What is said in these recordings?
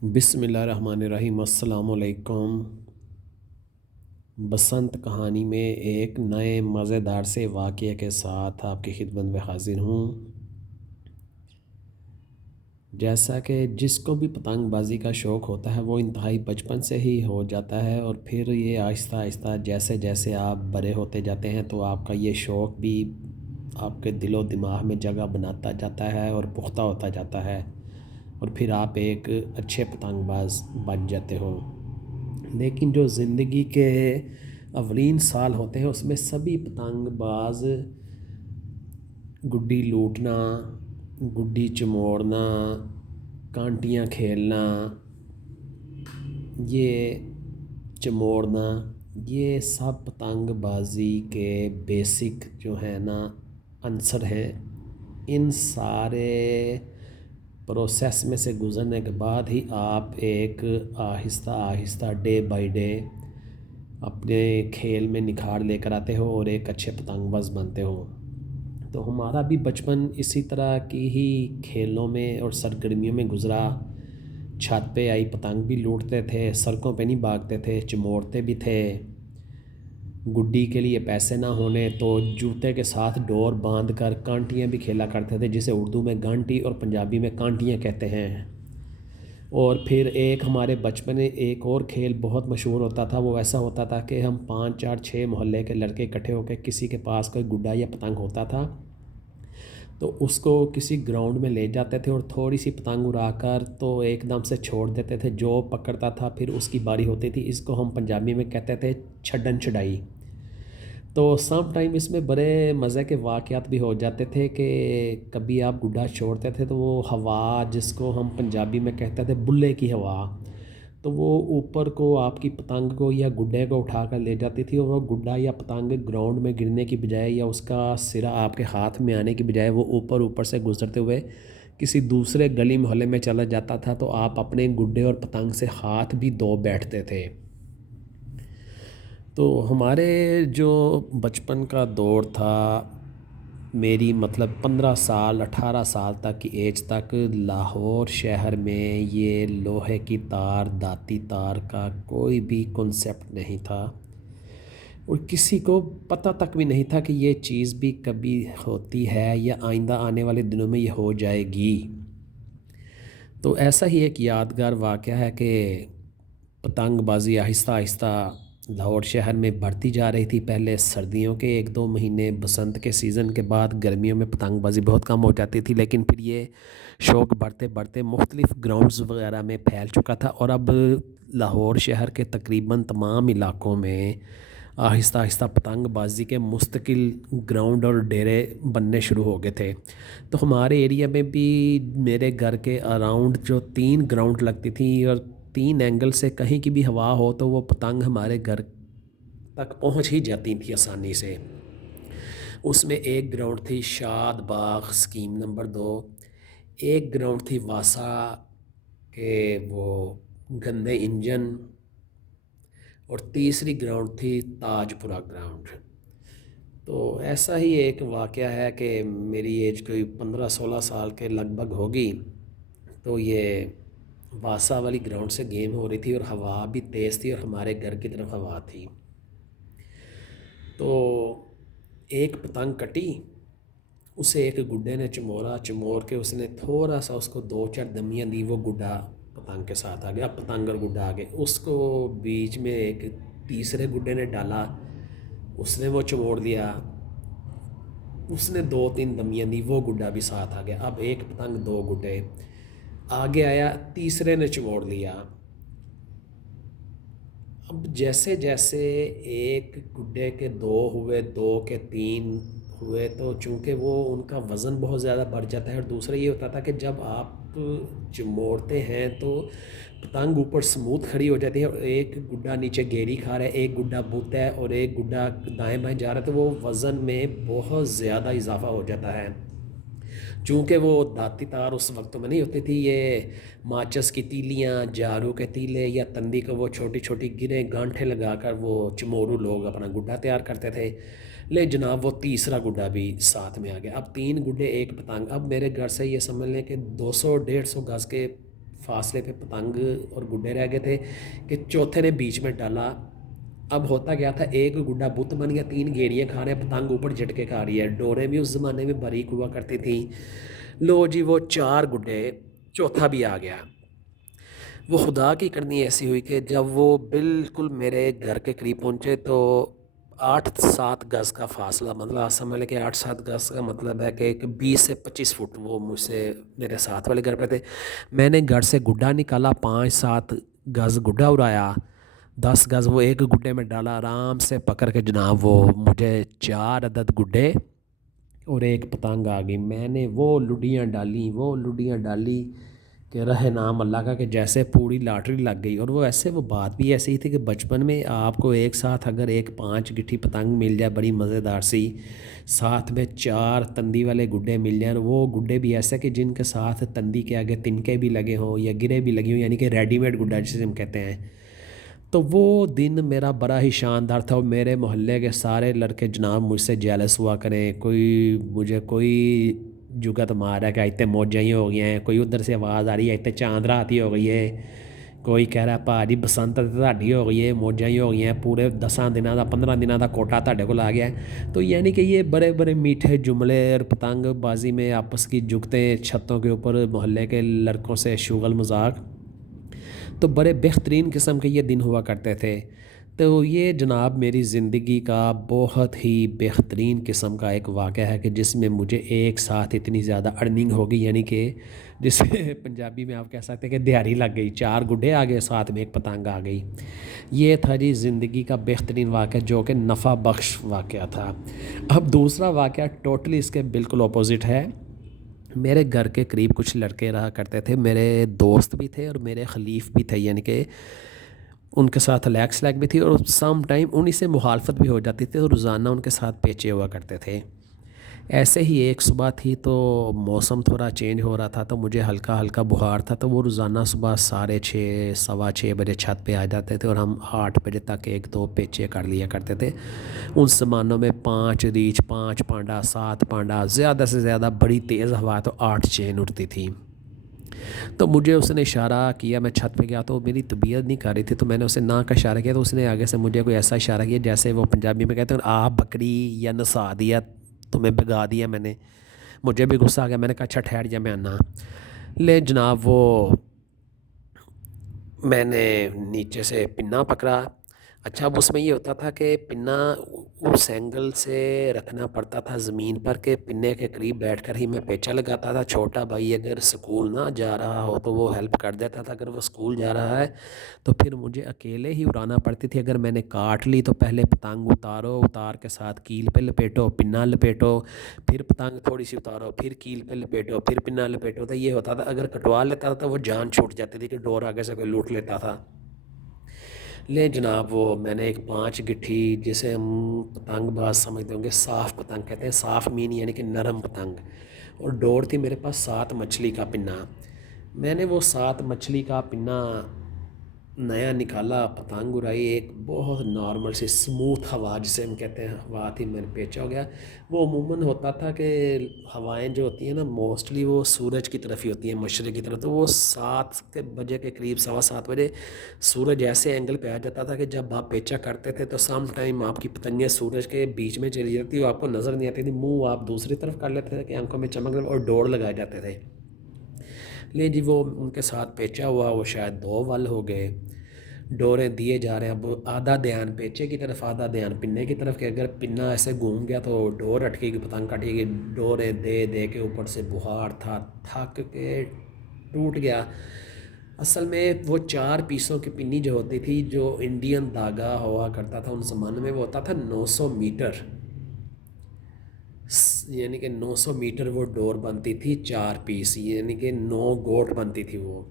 بسم اللہ الرحمن الرحیم۔ السلام علیکم۔ بسنت کہانی میں ایک نئے مزیدار سے واقعے کے ساتھ آپ کی خدمت میں حاضر ہوں۔ جیسا کہ جس کو بھی پتنگ بازی کا شوق ہوتا ہے وہ انتہائی بچپن سے ہی ہو جاتا ہے، اور پھر یہ آہستہ آہستہ جیسے جیسے آپ بڑے ہوتے جاتے ہیں تو آپ کا یہ شوق بھی آپ کے دل و دماغ میں جگہ بناتا جاتا ہے اور پختہ ہوتا جاتا ہے، اور پھر آپ ایک اچھے پتنگ باز بن جاتے ہو۔ لیکن جو زندگی کے اولین سال ہوتے ہیں اس میں سبھی پتنگ باز گڈی لوٹنا، گڈی چموڑنا، کانٹیاں کھیلنا، یہ چموڑنا، یہ سب پتنگ بازی کے بیسک جو ہیں نا عنصر ہیں۔ ان سارے پروسیس میں سے گزرنے کے بعد ہی آپ ایک آہستہ آہستہ ڈے بائی ڈے اپنے کھیل میں نکھار لے کر آتے ہو اور ایک اچھے پتنگ باز بنتے ہو۔ تو ہمارا بھی بچپن اسی طرح کی ہی کھیلوں میں اور سرگرمیوں میں گزرا۔ چھت پہ آئی پتنگ بھی لوٹتے تھے، سڑکوں پہ نہیں بھاگتے تھے، چموڑتے بھی تھے۔ گڈی کے لیے پیسے نہ ہونے تو جوتے کے ساتھ ڈور باندھ کر کانٹیاں بھی کھیلا کرتے تھے، جسے اردو میں گانٹی اور پنجابی میں کانٹیاں کہتے ہیں۔ اور پھر ایک ہمارے بچپن میں ایک اور کھیل بہت مشہور ہوتا تھا، وہ ایسا ہوتا تھا کہ ہم 5 4 6 محلے کے لڑکے اکٹھے ہو کے کسی کے پاس کوئی گڈا یا پتنگ ہوتا تھا تو اس کو کسی گراؤنڈ میں لے جاتے تھے اور تھوڑی سی پتنگ اڑا کر تو ایک دم سے چھوڑ دیتے تھے، جو پکڑتا تھا پھر اس کی باری ہوتی تھی۔ اس کو ہم پنجابی میں کہتے تھے چھڈن چھڈائی۔ تو سم ٹائم اس میں بڑے مزے کے واقعات بھی ہو جاتے تھے کہ کبھی آپ گڈا چھوڑتے تھے تو وہ ہوا، جس کو ہم پنجابی میں کہتے تھے بلے کی ہوا، تو وہ اوپر کو آپ کی پتنگ کو یا گڈے کو اٹھا کر لے جاتی تھی، اور وہ گڈا یا پتنگ گراؤنڈ میں گرنے کی بجائے یا اس کا سرا آپ کے ہاتھ میں آنے کی بجائے وہ اوپر سے گزرتے ہوئے کسی دوسرے گلی محلے میں چلا جاتا تھا، تو آپ اپنے گڈے اور پتنگ سے ہاتھ بھی دھو بیٹھتے تھے۔ تو ہمارے جو بچپن کا دور تھا، میری مطلب 15 سال 18 سال تک کی ایج تک لاہور شہر میں یہ لوہے کی تار، داتی تار کا کوئی بھی کنسیپٹ نہیں تھا، اور کسی کو پتہ تک بھی نہیں تھا کہ یہ چیز بھی کبھی ہوتی ہے یا آئندہ آنے والے دنوں میں یہ ہو جائے گی۔ تو ایسا ہی ایک یادگار واقعہ ہے کہ پتنگ بازی آہستہ آہستہ لاہور شہر میں بڑھتی جا رہی تھی۔ پہلے سردیوں کے 1 2 مہینے، بسنت کے سیزن کے بعد گرمیوں میں پتنگ بازی بہت کم ہو جاتی تھی، لیکن پھر یہ شوق بڑھتے بڑھتے مختلف گراؤنڈز وغیرہ میں پھیل چکا تھا، اور اب لاہور شہر کے تقریباً تمام علاقوں میں آہستہ آہستہ پتنگ بازی کے مستقل گراؤنڈ اور ڈیرے بننے شروع ہو گئے تھے۔ تو ہمارے ایریا میں بھی میرے گھر کے اراؤنڈ جو 3 گراؤنڈ لگتی تھیں، اور 3 اینگل سے کہیں کی بھی ہوا ہو تو وہ پتنگ ہمارے گھر تک پہنچ ہی جاتی تھی آسانی سے۔ اس میں ایک گراؤنڈ تھی شاد باغ اسکیم نمبر 2، ایک گراؤنڈ تھی واسا کے وہ گندے انجن، اور تیسری گراؤنڈ تھی تاج پورہ گراؤنڈ۔ تو ایسا ہی ایک واقعہ ہے کہ میری ایج کوئی 15 16 سال کے لگ بھگ ہوگی، تو یہ واسا والی گراؤنڈ سے گیم ہو رہی تھی اور ہوا بھی تیز تھی اور ہمارے گھر کی طرف ہوا تھی۔ تو ایک پتنگ کٹی، اسے ایک گڈے نے چموڑا، چموڑ کے اس نے تھوڑا سا اس کو 2 4 دمیاں دی، وہ گڈا پتنگ کے ساتھ آ گیا، پتنگ اور گڈا آ گئے۔ اس کو بیچ میں ایک تیسرے گڈے نے ڈالا، اس نے وہ چموڑ دیا، اس نے 2 3 دمیاں دی، وہ گڈا بھی ساتھ آ گیا۔ اب ایک پتنگ 2 گڈے آگے آیا، تیسرے نے چموڑ لیا۔ اب جیسے جیسے ایک گڈے کے 2 ہوئے، 2 کے 3 ہوئے، تو چونکہ وہ ان کا وزن بہت زیادہ بڑھ جاتا ہے، اور دوسرا یہ ہوتا تھا کہ جب آپ چموڑتے ہیں تو پتنگ اوپر سموتھ کھڑی ہو جاتی ہے، اور ایک گڈا نیچے گیری کھا رہا ہے، ایک گڈا بوتا ہے اور ایک گڈا دائیں بائیں جا رہا ہے، تو وہ وزن میں بہت زیادہ اضافہ ہو جاتا ہے۔ چونکہ وہ داتی تار اس وقت میں نہیں ہوتی تھی، یہ ماچس کی تیلیاں، جارو کے تیلے یا تندی کو وہ چھوٹی چھوٹی گریں گانٹھے لگا کر وہ چمورو لوگ اپنا گڈا تیار کرتے تھے۔ لے جناب، وہ تیسرا گڈا بھی ساتھ میں آ گیا۔ اب 3 گڈے ایک پتنگ۔ اب میرے گھر سے یہ سمجھ لیں کہ 200 150 گز کے فاصلے پہ پتنگ اور گڈے رہ گئے تھے کہ چوتھے نے بیچ میں ڈالا. اب ہوتا گیا تھا ایک گڈا بت بن گیا, 3 گیڑیاں کھا رہے ہیں, پتنگ اوپر جھٹکے کھا رہی ہے. ڈوریں بھی اس زمانے میں باریک ہوا کرتی تھیں. لو جی وہ 4 گڈے, چوتھا بھی آ گیا. وہ خدا کی کرنی ایسی ہوئی کہ جب وہ بالکل میرے گھر کے قریب پہنچے تو 8-7 گز کا فاصلہ, مطلب آپ سمجھ لیں کہ 8-7 گز کا مطلب ہے کہ 20 سے 25 فٹ وہ مجھ سے میرے ساتھ والے گھر پہ تھے. میں نے گھر سے گڈا نکالا, 5-7 گز گڈا اڑایا, 10 گز وہ ایک گڈے میں ڈالا, آرام سے پکڑ کے جناب وہ مجھے 4 عدد گڈے اور ایک پتنگ آ گئی. میں نے وہ لڈیاں ڈالی کہ رہے نام اللہ کا, کہ جیسے پوری لاٹری لگ گئی. اور وہ بات بھی ایسی ہی تھی کہ بچپن میں آپ کو ایک ساتھ اگر ایک 5 گٹھی پتنگ مل جائے بڑی مزیدار سی, ساتھ میں 4 تندی والے گڈے مل جائیں, وہ گڈے بھی ایسے کہ جن کے ساتھ تندی کے آگے تنکے بھی لگے ہوں یا گرے بھی لگی ہوں, یعنی کہ ریڈی میڈ گڈا جسے ہم کہتے ہیں. تو وہ دن میرا بڑا ہی شاندار تھا. اور میرے محلے کے سارے لڑکے جناب مجھ سے جیلس ہوا کریں, کوئی جگت مار رہا ہے کہ اتنے موجیں ہی ہو گئی ہیں, کوئی ادھر سے آواز آ رہی ہے اتنے چاند رات ہی ہو گئی ہے, کوئی کہہ رہا ہے بھاجی بسنت تہاڈی ہو گئی ہے, موجیں ہی ہو گئی ہیں, پورے 10 دنوں کا 15 دنوں کا کوٹا تہاڈے کول آ گیا ہے. تو یعنی کہ یہ بڑے بڑے میٹھے جملے اور پتنگ بازی میں آپس کی جگتیں, چھتوں کے اوپر محلے کے لڑکوں سے شغل مذاق, تو بڑے بہترین قسم کے یہ دن ہوا کرتے تھے. تو یہ جناب میری زندگی کا بہت ہی بہترین قسم کا ایک واقعہ ہے کہ جس میں مجھے ایک ساتھ اتنی زیادہ ارننگ ہو گئی, یعنی کہ جسے پنجابی میں آپ کہہ سکتے ہیں کہ دیہڑی لگ گئی, 4 گڈے آ گئے, ساتھ میں ایک پتنگ آ گئی. یہ تھا جی زندگی کا بہترین واقعہ جو کہ نفع بخش واقعہ تھا. اب دوسرا واقعہ ٹوٹلی اس کے بالکل اپوزٹ ہے. میرے گھر کے قریب کچھ لڑکے رہا کرتے تھے, میرے دوست بھی تھے اور میرے خلیف بھی تھے, یعنی کہ ان کے ساتھ لیک سلیک بھی تھی, اور سم ٹائم انہی سے مخالفت بھی ہو جاتی تھی, اور روزانہ ان کے ساتھ پیچے ہوا کرتے تھے. ایسے ہی ایک صبح تھی تو موسم تھوڑا چینج ہو رہا تھا, تو مجھے ہلکا ہلکا بخار تھا, تو وہ روزانہ صبح 6:30 6:15 چھت پہ آ جاتے تھے, اور ہم 8 بجے تک 1-2 پیچے کر لیا کرتے تھے. ان زمانوں میں 5 ریچھ, 5 پانڈا, 7 پانڈا, زیادہ سے زیادہ بڑی تیز ہوا تو 8 چین اٹھتی تھی. تو مجھے اس نے اشارہ کیا, میں چھت پہ گیا تو میری طبیعت نہیں کر رہی تھی, تو میں نے اسے نہ کا اشارہ کیا, تو اس نے آگے سے مجھے کوئی ایسا اشارہ کیا جیسے وہ پنجابی میں کہتے ہیں آ بکری یا نسا دیا, تمہیں بگا دیا میں نے. مجھے بھی غصہ آ گیا, میں نے کہا اچھا ٹھہر جا, میں آنا. لے جناب وہ میں نے نیچے سے پنا پکڑا. اچھا اب اس میں یہ ہوتا تھا کہ پنا اس اینگل سے رکھنا پڑتا تھا زمین پر کہ پنے کے قریب بیٹھ کر ہی میں پیچا لگاتا تھا. چھوٹا بھائی اگر سکول نہ جا رہا ہو تو وہ ہیلپ کر دیتا تھا, اگر وہ سکول جا رہا ہے تو پھر مجھے اکیلے ہی اڑانا پڑتی تھی. اگر میں نے کاٹ لی تو پہلے پتنگ اتارو, اتار کے ساتھ کیل پہ لپیٹو, پنا لپیٹو, پھر پتنگ تھوڑی سی اتارو, پھر کیل پہ لپیٹو, پھر پنا لپیٹو. تو یہ ہوتا تھا اگر کٹوا لیتا تھا تو وہ جان چھوٹ جاتی تھی کہ ڈور آگے سے کوئی لوٹ لیتا تھا. لے جناب وہ میں نے ایک 5 گٹھی, جسے ہم پتنگ باز سمجھتے ہوں گے, صاف پتنگ کہتے ہیں, صاف مین یعنی کہ نرم پتنگ, اور ڈور تھی میرے پاس 7 مچھلی کا پنا. میں نے وہ 7 مچھلی کا پنا نیا نکالا, پتنگ اڑائی, ایک بہت نارمل سی سموتھ ہوا جسے ہم کہتے ہیں ہوا تھی, میں نے پیچا ہو گیا. وہ عموماً ہوتا تھا کہ ہوائیں جو ہوتی ہیں نا موسٹلی وہ سورج کی طرف ہی ہوتی ہیں, مشرق کی طرف. تو وہ 7 بجے کے قریب 7:15 بجے سورج ایسے اینگل پہ آ جاتا تھا کہ جب آپ پیچا کرتے تھے تو سم ٹائم آپ کی پتنگیں سورج کے بیچ میں چلی جاتی, وہ آپ کو نظر نہیں آتی تھی, منہ آپ دوسری طرف کر لیتے تھے کہ آنکھوں میں چمک اور ڈور لگائے جاتے تھے. لے جی وہ ان کے ساتھ پیچا ہوا, وہ شاید 2 ول ہو گئے, ڈوریں دیے جا رہے ہیں. اب آدھا دھیان پیچے کی طرف, آدھا دھیان پنے کی طرف, کہ اگر پنا ایسے گھوم گیا تو ڈور اٹکے گی, پتنگ کٹے گی. ڈوریں دے دے کے اوپر سے بخار تھا, تھک کے ٹوٹ گیا. اصل میں وہ 4 پیسوں کی پنی جو ہوتی تھی, جو انڈین دھاگا ہوا کرتا تھا ان زمانے میں, وہ ہوتا تھا 900 میٹر, یعنی کہ 900 میٹر وہ ڈور بنتی تھی 4 پیس, یعنی کہ 9 گوٹ بنتی تھی وہ.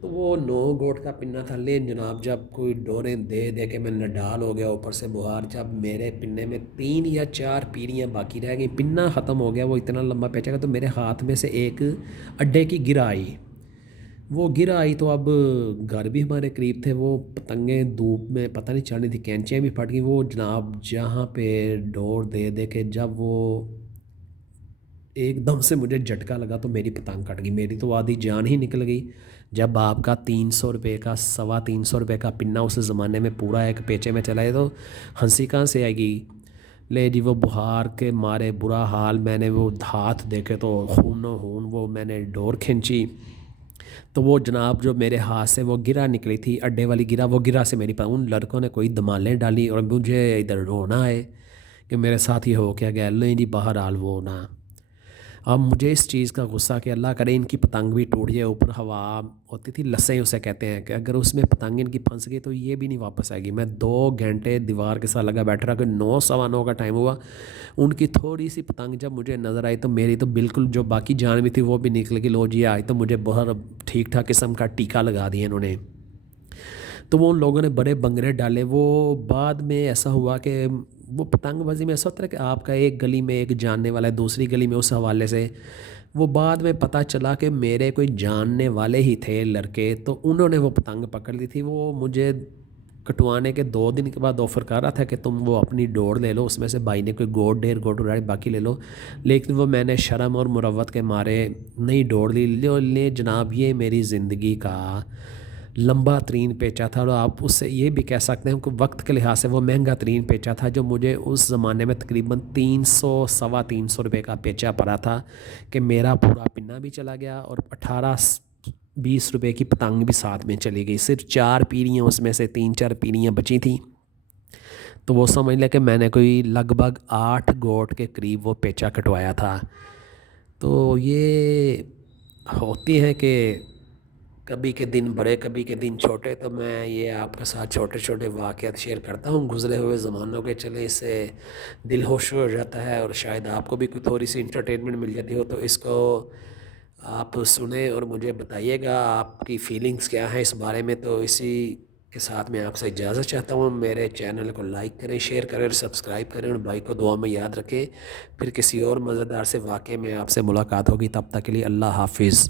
تو وہ 9 گوٹ کا پنا تھا. لے جناب جب کوئی ڈوریں دے دے کے میں نڈال ہو گیا, اوپر سے بخار, جب میرے پنے میں 3 یا 4 پیڑیاں باقی رہ گئیں, پنا ختم ہو گیا, وہ اتنا لمبا پیچا گا, تو میرے ہاتھ میں سے ایک اڈے کی گر آئی. وہ گر آئی تو اب گھر بھی ہمارے قریب تھے, وہ پتنگیں دھوپ میں پتہ نہیں چل رہی تھی, کینچیاں بھی پھٹ گئیں. وہ جناب جہاں پہ ڈور دے دے کے جب وہ ایک دم سے مجھے جھٹکا لگا تو میری پتنگ کٹ گئی, میری تو آدھی جان ہی نکل گئی. جب آپ کا 300 روپے کا 325 روپے کا پنا اس زمانے میں پورا ایک پیچے میں چلا ہے تو ہنسی کہاں سے آئے گی؟ لے جی وہ بخار کے مارے برا حال، میں نے وہ ہاتھ دیکھے تو خون و خون، وہ میں نے ڈور کھینچی تو وہ جناب جو میرے ہاتھ سے وہ گرا نکلی تھی، اڈے والی گرا، وہ گرا سے میری ان لڑکوں نے کوئی دمالیں ڈالی اور مجھے ادھر رونا ہے کہ میرے ساتھ یہ ہو کیا گیا۔ لیں جی بہرحال وہ نا، اب مجھے اس چیز کا غصہ کہ اللہ کرے ان کی پتنگ بھی ٹوٹ جائے، اوپر ہوا ہوتی تھی لسیں اسے کہتے ہیں، کہ اگر اس میں پتنگ ان کی پھنس گئی تو یہ بھی نہیں واپس آئے گی۔ میں 2 گھنٹے دیوار کے ساتھ لگا بیٹھ رہا کہ 9 سوا 9 کا ٹائم ہوا، ان کی تھوڑی سی پتنگ جب مجھے نظر آئی تو میری تو بالکل جو باقی جان بھی تھی وہ بھی نکل گئی۔ لو جی آج تو مجھے بہت ٹھیک ٹھاک قسم کا ٹیکہ لگا دیا انہوں نے۔ تو وہ ان لوگوں نے بڑے بنگڑے ڈالے۔ وہ بعد میں ایسا ہوا کہ وہ پتنگ بازی میں ایسا ہوتا ہے کہ آپ کا ایک گلی میں ایک جاننے والا ہے دوسری گلی میں، اس حوالے سے وہ بعد میں پتہ چلا کہ میرے کوئی جاننے والے ہی تھے لڑکے، تو انہوں نے وہ پتنگ پکڑ لی تھی۔ وہ مجھے کٹوانے کے 2 دن کے بعد آفر کر رہا تھا کہ تم وہ اپنی ڈوڑ لے لو، اس میں سے بھائی نے کوئی گوٹ 1.5 گوٹ اڑائی باقی لے لو، لیکن وہ میں نے شرم اور مروت کے مارے نہیں ڈوڑ لی۔ لے جناب یہ میری زندگی کا لمبا ترین پیچا تھا، اور آپ اس سے یہ بھی کہہ سکتے ہیں کہ وقت کے لحاظ سے وہ مہنگا ترین پیچا تھا، جو مجھے اس زمانے میں تقریباً 300 سوا 300 روپے کا پیچا پڑا تھا کہ میرا پورا پنا بھی چلا گیا اور 18-20 روپے کی پتنگ بھی ساتھ میں چلی گئی۔ صرف 4 پیریاں اس میں سے 3-4 پیریاں بچی تھیں، تو وہ سمجھ لے کہ میں نے کوئی لگ بھگ 8 گوٹ کے قریب وہ پیچا کٹوایا تھا۔ تو یہ ہوتی ہے کہ کبھی کے دن بڑے کبھی کے دن چھوٹے، تو میں یہ آپ کے ساتھ چھوٹے چھوٹے واقعات شیئر کرتا ہوں گزرے ہوئے زمانوں کے، چلے اس سے دل خوش ہو جاتا ہے اور شاید آپ کو بھی کوئی تھوڑی سی انٹرٹینمنٹ مل جاتی ہو، تو اس کو آپ سنیں اور مجھے بتائیے گا آپ کی فیلنگز کیا ہیں اس بارے میں۔ تو اسی کے ساتھ میں آپ سے اجازت چاہتا ہوں، میرے چینل کو لائک کریں، شیئر کریں اور سبسکرائب کریں، اور بھائی کو دعا میں یاد رکھیں۔ پھر کسی اور مزیدار سے واقعے میں آپ سے ملاقات ہوگی، تب تک کے لیے اللہ حافظ۔